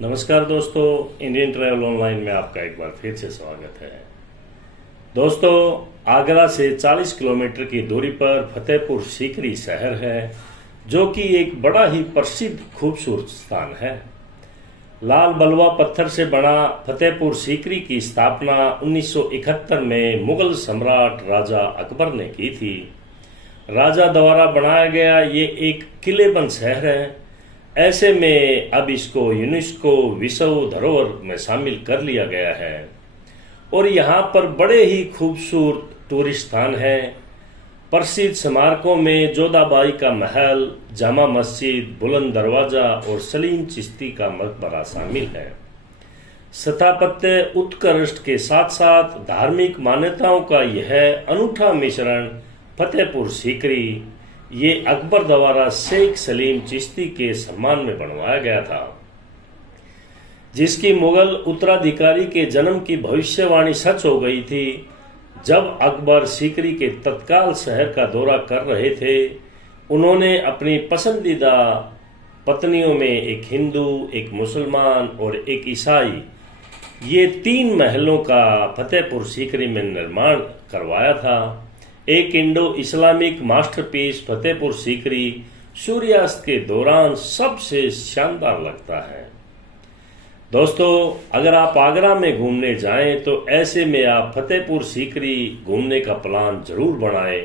नमस्कार दोस्तों, Indian travel online में आपका एक बार फिर से स्वागत है। दोस्तों, आगरा से 40 किलोमीटर की दूरी पर फतेहपुर सीकरी शहर है, जो कि एक बड़ा ही प्रसिद्ध खूबसूरत स्थान है। लाल बलुआ पत्थर से बना फतेहपुर सीकरी की स्थापना 1971 में मुगल सम्राट राजा अकबर ने की थी। राजा द्वारा बनाया गया ये एक किलेबंद शहर है। ऐसे में अब इसको यूनेस्को विश्व धरोहर में शामिल कर लिया गया है और यहाँ पर बड़े ही खूबसूरत टूरिस्ट स्थान हैं। प्रसिद्ध स्मारकों में जोधाबाई का महल, जामा मस्जिद, बुलंद दरवाजा और सलीम चिश्ती का मकबरा शामिल है। स्थापत्य उत्कृष्ट के साथ साथ धार्मिक मान्यताओं का यह अनूठा मिश्रण फतेहपुर सीकरी ये अकबर द्वारा शेख सलीम चिश्ती के सम्मान में बनवाया गया था, जिसकी मुगल उत्तराधिकारी के जन्म की भविष्यवाणी सच हो गई थी। जब अकबर सीकरी के तत्काल शहर का दौरा कर रहे थे, उन्होंने अपनी पसंदीदा पत्नियों में एक हिंदू, एक मुसलमान और एक ईसाई, ये 3 महलों का फतेहपुर सीकरी में निर्माण करवाया था। एक Indo Islamic masterpiece Fatehpur Sikri सूर्यास्त के दौरान सबसे शानदार लगता है। दोस्तों, अगर आप आगरा में घूमने जाएं तो ऐसे में आप फतेहपुर सीकरी घूमने का प्लान जरूर बनाएं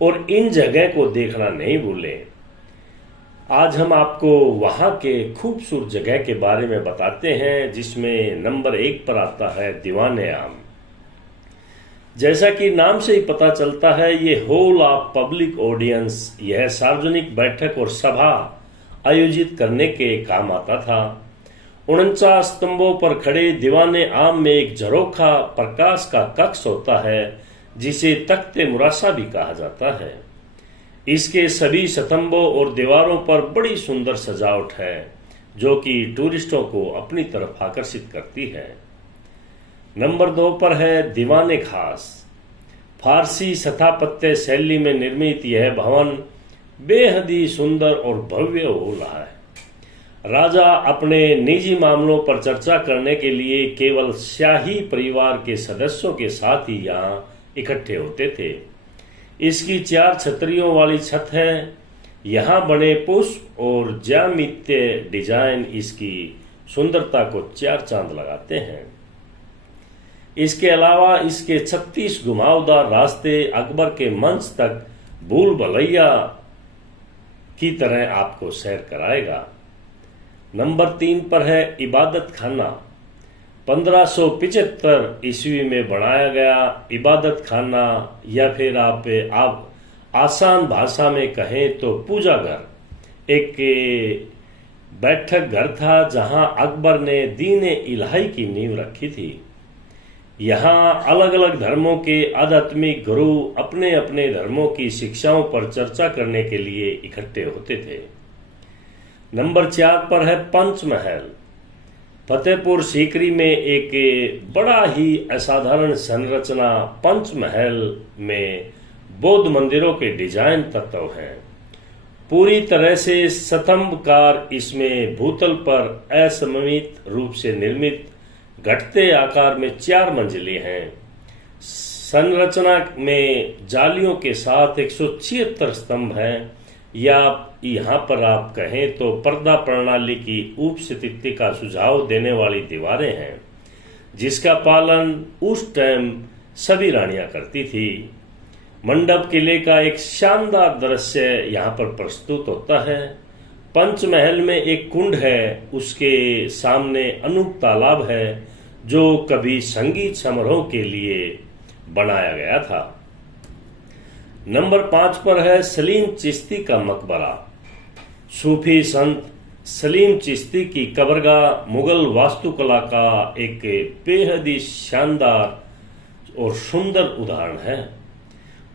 और इन जगह को देखना नहीं भूलें। आज हम आपको वहां के खूबसूरत जगह के बारे में बताते हैं, जिसमें नंबर 1 पर आता है दीवाने आम। जैसा कि नाम से ही पता चलता है, ये हॉल ऑफ पब्लिक ऑडियंस, यह सार्वजनिक बैठक और सभा आयोजित करने के काम आता था। 49 स्तंभों पर खड़े दीवाने आम में एक झरोखा प्रकाश का कक्ष होता है, जिसे तख्ते मुरासा भी कहा जाता है। इसके सभी स्तंभों और दीवारों पर बड़ी सुंदर सजावट है, जो कि टूरिस्टों को अपनी तरफ आकर्षित करती है। नंबर 2 पर है दीवाने खास। फारसी स्थापत्य शैली में निर्मित यह भवन बेहद ही सुंदर और भव्य हो रहा है। राजा अपने निजी मामलों पर चर्चा करने के लिए केवल शाही परिवार के सदस्यों के साथ ही यहाँ इकट्ठे होते थे। इसकी 4 छतरियों वाली छत है। यहाँ बने पुष्प और ज्यामितीय डिजाइन इसकी सुंदरता को 4 चांद लगाते हैं। इसके अलावा इसके 36 घुमावदार रास्ते अकबर के मंच तक भूल भुलैया की तरह आपको सैर कराएगा। नंबर 3 पर है इबादत खाना। 1575 ईस्वी में बनाया गया इबादत खाना, या फिर आप आसान भाषा में कहें तो पूजा घर, एक बैठक घर था जहां अकबर ने दीन इलाही की नींव रखी थी। यहाँ अलग अलग धर्मों के आध्यात्मिक गुरु अपने अपने धर्मों की शिक्षाओं पर चर्चा करने के लिए इकट्ठे होते थे। नंबर 4 पर है पंचमहल। फतेहपुर सीकरी में एक बड़ा ही असाधारण संरचना पंचमहल में बौद्ध मंदिरों के डिजाइन तत्व हैं। पूरी तरह से स्तंभकार, इसमें भूतल पर असममित रूप से निर्मित घटते आकार में 4 मंजिलें हैं। संरचना में जालियों के साथ 176 स्तंभ हैं, या यहाँ पर आप कहें तो पर्दा प्रणाली की उपस्थिति का सुझाव देने वाली दीवारें हैं, जिसका पालन उस टाइम सभी रानियां करती थी। मंडप किले का एक शानदार दृश्य यहाँ पर प्रस्तुत होता है। पंचमहल में एक कुंड है, उसके सामने अनूप तालाब है, जो कभी संगीत समारोह के लिए बनाया गया था। नंबर 5 पर है सलीम चिश्ती का मकबरा। सूफी संत सलीम चिश्ती की कब्रगाह मुगल वास्तुकला का एक बेहद ही शानदार और सुंदर उदाहरण है।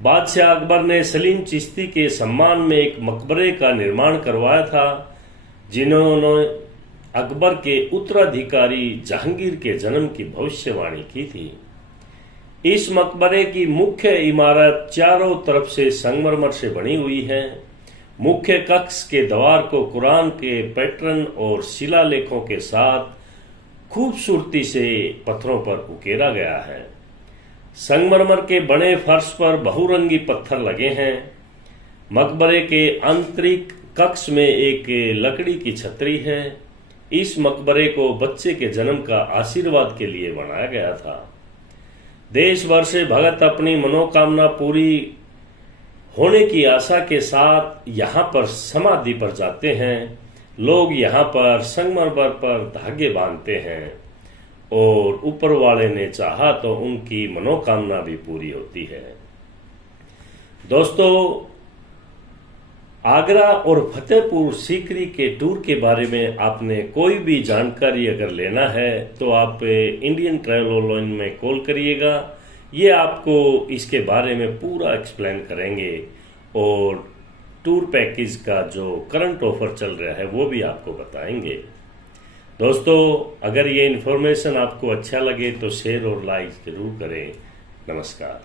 बादशाह अकबर ने सलीम चिश्ती के सम्मान में एक मकबरे का निर्माण करवाया था, जिन्होंने अकबर के उत्तराधिकारी जहांगीर के जन्म की भविष्यवाणी की थी। इस मकबरे की मुख्य इमारत चारों तरफ से संगमरमर से बनी हुई है। मुख्य कक्ष के द्वार को कुरान के पैटर्न और शिलालेखों के साथ खूबसूरती से पत्थरों पर उकेरा गया है। संगमरमर के बने फर्श पर बहुरंगी पत्थर लगे हैं। मकबरे के आंतरिक कक्ष में एक लकड़ी की छतरी है। इस मकबरे को बच्चे के जन्म का आशीर्वाद के लिए बनाया गया था। देश भर से भगत अपनी मनोकामना पूरी होने की आशा के साथ यहाँ पर समाधि पर जाते हैं। लोग यहाँ पर संगमरमर पर धागे बांधते हैं और ऊपर वाले ने चाहा तो उनकी मनोकामना भी पूरी होती है। दोस्तों, आगरा और फतेहपुर सीकरी के टूर के बारे में आपने कोई भी जानकारी अगर लेना है तो आप इंडियन ट्रैवल ऑनलाइन में कॉल करिएगा। ये आपको इसके बारे में पूरा एक्सप्लेन करेंगे और टूर पैकेज का जो करंट ऑफर चल रहा है वो भी आपको बताएंगे। दोस्तों, अगर ये इन्फॉर्मेशन आपको अच्छा लगे तो शेयर और लाइक जरूर करें। नमस्कार।